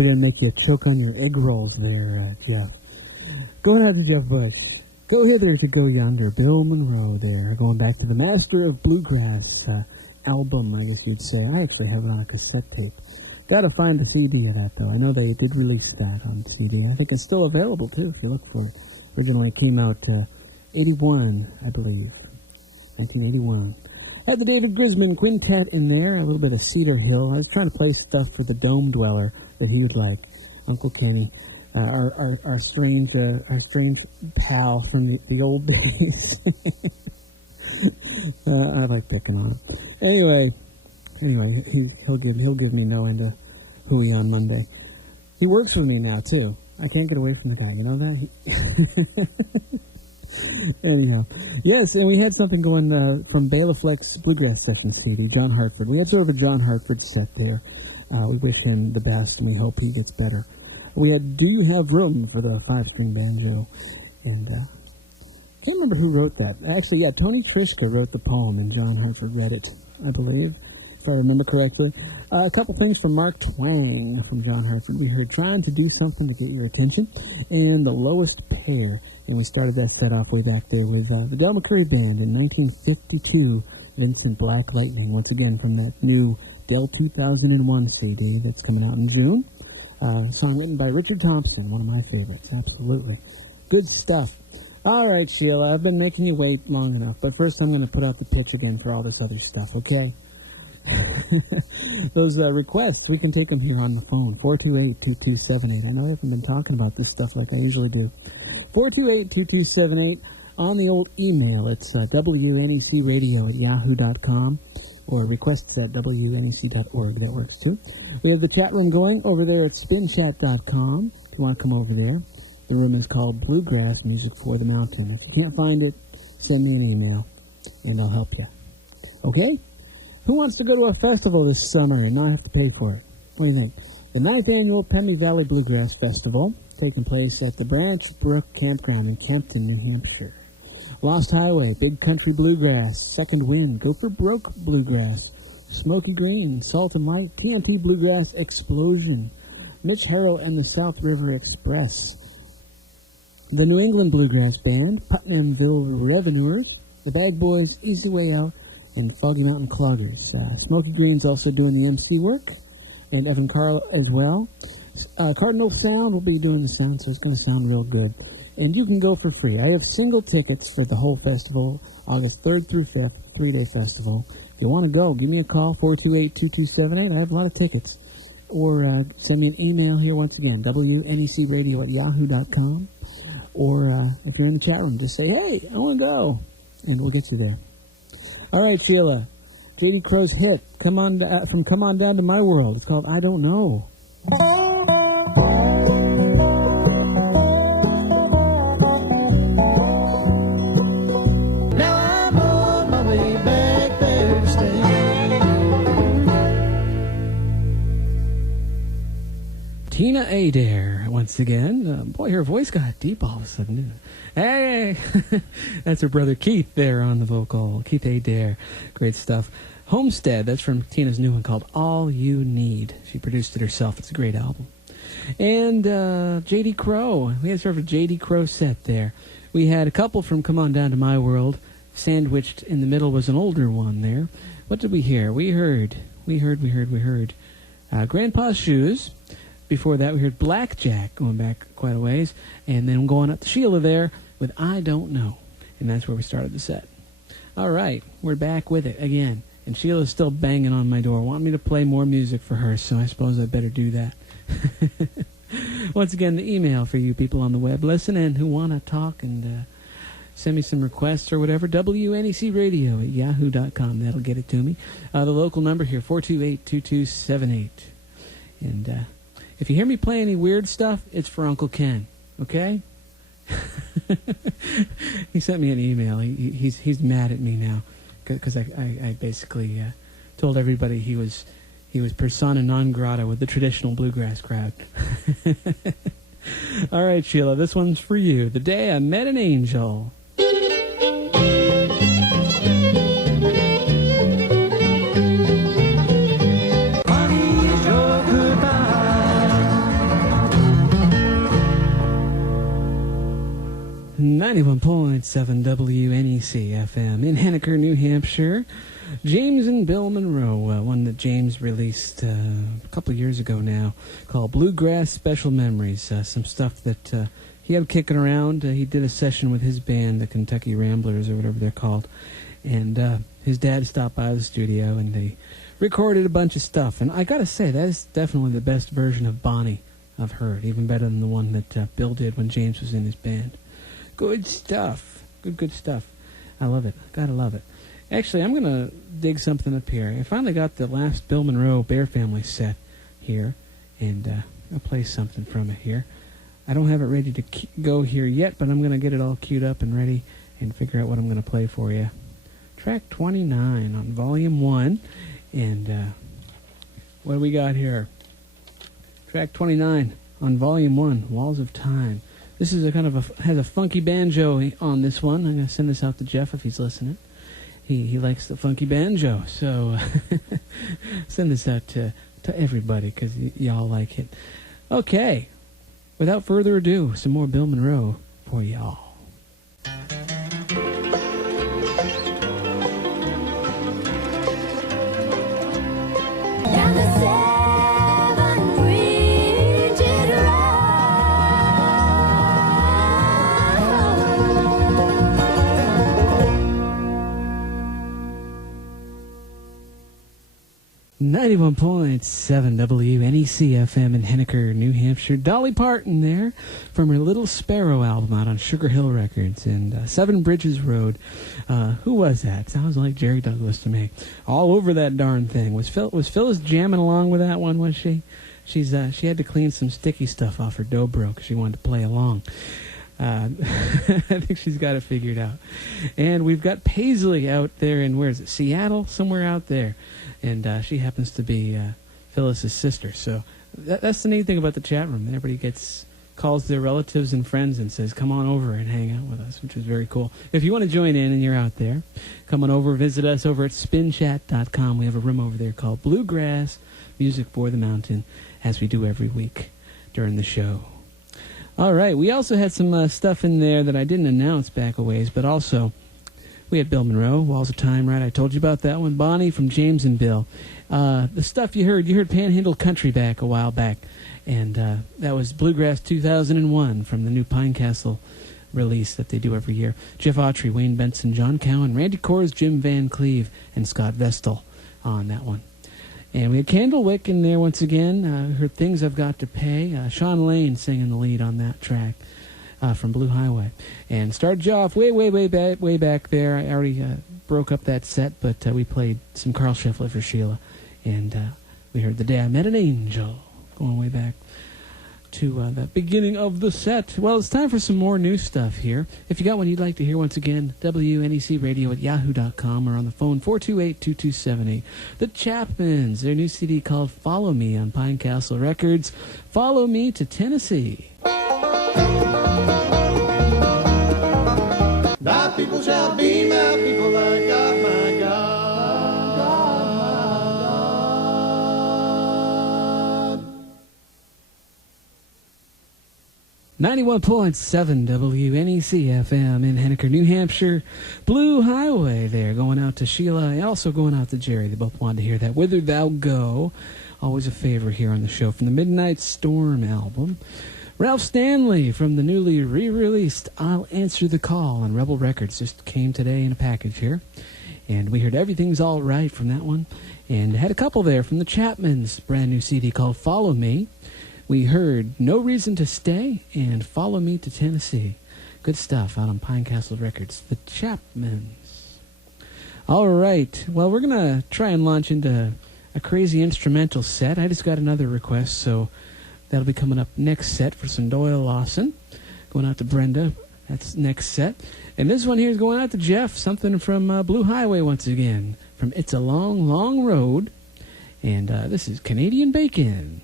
Hope it didn't make you choke on your egg rolls there, Jeff. Going out to Jeff Bush. Go hither to go yonder. Bill Monroe there. Going back to the Master of Bluegrass album, I guess you'd say. I actually have it on a cassette tape. Gotta find the CD of that, though. I know they did release that on CD. I think it's still available, too, if you look for it. Originally it came out 81, I believe. 1981. Had the David Grisman Quintet in there, a little bit of Cedar Hill. I was trying to play stuff for the Dome Dweller that he would like. Uncle Kenny, our strange pal from the old days. I like picking on him. Anyway, he'll give me no end of hooey on Monday. He works for me now too. I can't get away from the guy. You know that? Anyhow, yes, and we had something going from Bela Fleck's Bluegrass Sessions CD, John Hartford. We had sort of a John Hartford set there. We wish him the best, and we hope he gets better. We had Do You Have Room for the 5-string banjo, and I can't remember who wrote that. Actually, yeah, Tony Trischka wrote the poem, and John Hartford read it, I believe, if I remember correctly. A couple things from Mark Twain from John Hartford. We heard Trying to Do Something to Get Your Attention, and The Lowest Pair. And we started that set off way back there with the Del McCurry Band in 1952, Vincent Black Lightning, once again from that new Del 2001 CD that's coming out in June. Song written by Richard Thompson, one of my favorites, absolutely. Good stuff. All right, Sheila, I've been making you wait long enough, but first I'm going to put out the pitch again for all this other stuff, okay? Those requests, we can take them here on the phone, 428-2278. I know I haven't been talking about this stuff like I usually do. 428-2278. On the old email, it's WNECradio@yahoo.com or requests at WNEC.org. That works too. We have the chat room going over there at spinchat.com if you want to come over there. The room is called Bluegrass Music for the Mountain. If you can't find it, send me an email and I'll help you. Okay? Who wants to go to a festival this summer and not have to pay for it? What do you think? The 9th Annual Pemmy Valley Bluegrass Festival, taking place at the Branch Brook Campground in Kempton, New Hampshire. Lost Highway, Big Country Bluegrass, Second Wind, Gopher Broke Bluegrass, Smoky Green, Salt and Light, TNT Bluegrass Explosion, Mitch Harrell and the South River Express, the New England Bluegrass Band, Putnamville Revenuers, the Bag Boys, Easy Way Out, and Foggy Mountain Cloggers. Smoky Green's also doing the MC work, and Evan Carl as well. Cardinal Sound will be doing the sound, so it's going to sound real good. And you can go for free. I have single tickets for the whole festival, August 3rd through 5th, 3-day festival. If you want to go, give me a call, 428-2278. I have a lot of tickets. Or send me an email here once again, WNECradio@yahoo.com. Or if you're in the chat room, just say, hey, I want to go. And we'll get you there. All right, Sheila. J.D. Crow's hit, Come On Down to My World. It's called I Don't Know. Now I'm on my way back there to stay. Tina Adair, once again. Boy, her voice got deep all of a sudden, didn't it? Hey! That's her brother Keith there on the vocal. Keith Adair. Great stuff. Homestead, that's from Tina's new one called All You Need. She produced it herself. It's a great album. And J.D. Crow. We had sort of a J.D. Crow set there. We had a couple from Come On Down to My World. Sandwiched in the middle was an older one there. What did we hear? We heard Grandpa's Shoes. Before that, we heard Blackjack, going back quite a ways. And then going up to Sheila there with I Don't Know. And that's where we started the set. All right, we're back with it again. And Sheila's still banging on my door, wanting me to play more music for her, so I suppose I better do that. Once again, the email for you people on the web listening who want to talk and send me some requests or whatever, WNECradio@yahoo.com. That'll get it to me. The local number here, 428-2278. And if you hear me play any weird stuff, it's for Uncle Ken, okay? He sent me an email. He's mad at me now because I basically told everybody he was persona non grata with the traditional bluegrass crowd. All right, Sheila, this one's for you. The Day I Met an Angel. 91.7 WNEC-FM in Henniker, New Hampshire. James and Bill Monroe, one that James released a couple of years ago now, called Bluegrass Special Memories. Some stuff that he had kicking around. He did a session with his band, the Kentucky Ramblers, or whatever they're called. And his dad stopped by the studio, and they recorded a bunch of stuff. And I gotta say, that is definitely the best version of Bonnie I've heard, even better than the one that Bill did when James was in his band. Good stuff. Good stuff. I love it. Gotta love it. Actually, I'm going to dig something up here. I finally got the last Bill Monroe Bear Family set here, and I'll play something from it here. I don't have it ready to go here yet, but I'm going to get it all queued up and ready and figure out what I'm going to play for you. Track 29 on Volume 1, and what do we got here? Track 29 on Volume 1, Walls of Time. This is has a funky banjo on this one. I'm going to send this out to Jeff if he's listening. He likes the funky banjo, so send this out to everybody because y'all like it. Okay, without further ado, some more Bill Monroe for y'all. Down the 7 rigid road, 91.7 WNEC-FM in Henniker, New Hampshire. Dolly Parton there from her Little Sparrow album out on Sugar Hill Records and 7 Bridges Road. Who was that? Sounds like Jerry Douglas to me. All over that darn thing. Was Phyllis jamming along with that one, was she? She had to clean some sticky stuff off her dobro because she wanted to play along. I think she's got it figured out. And we've got Paisley out there in, where is it, Seattle? Somewhere out there. And she happens to be Phyllis's sister. So that's the neat thing about the chat room. Everybody calls their relatives and friends and says, come on over and hang out with us, which is very cool. If you want to join in and you're out there, come on over, visit us over at spinchat.com. We have a room over there called Bluegrass Music for the Mountain, as we do every week during the show. All right, we also had some stuff in there that I didn't announce back a ways, but also we had Bill Monroe, Walls of Time, right? I told you about that one. Bonnie from James and Bill. The stuff you heard Panhandle Country back a while back, and that was Bluegrass 2001 from the new Pinecastle release that they do every year. Jeff Autry, Wayne Benson, John Cowan, Randy Kors, Jim Van Cleve, and Scott Vestal on that one. And we had Candlewick in there once again. Heard Things I've Got to Pay. Sean Lane singing the lead on that track. From Blue Highway. And started you off way back there. I already broke up that set, but we played some Carl Scheffler for Sheila. And we heard The Day I Met an Angel, going way back to the beginning of the set. Well, it's time for some more new stuff here. If you got one you'd like to hear, once again, WNECradio@yahoo.com or on the phone, 428-2278. The Chapmans, their new CD called Follow Me on Pinecastle Records. Follow Me to Tennessee. Thy people shall be my people, thy God, my God. 91.7 WNEC-FM in Henniker, New Hampshire. Blue Highway there, going out to Sheila and also going out to Jerry. They both wanted to hear that. Whither Thou Go, always a favorite here on the show, from the Midnight Storm album. Ralph Stanley from the newly re-released I'll Answer the Call on Rebel Records. Just came today in a package here. And we heard Everything's All Right from that one. And had a couple there from the Chapmans' brand new CD called Follow Me. We heard No Reason to Stay and Follow Me to Tennessee. Good stuff out on Pinecastle Records. The Chapmans. All right. Well, we're going to try and launch into a crazy instrumental set. I just got another request, so that'll be coming up next set for some Doyle Lawson. Going out to Brenda. That's next set. And this one here is going out to Jeff. Something from Blue Highway once again. From It's a Long, Long Road. And this is Canadian Bacon.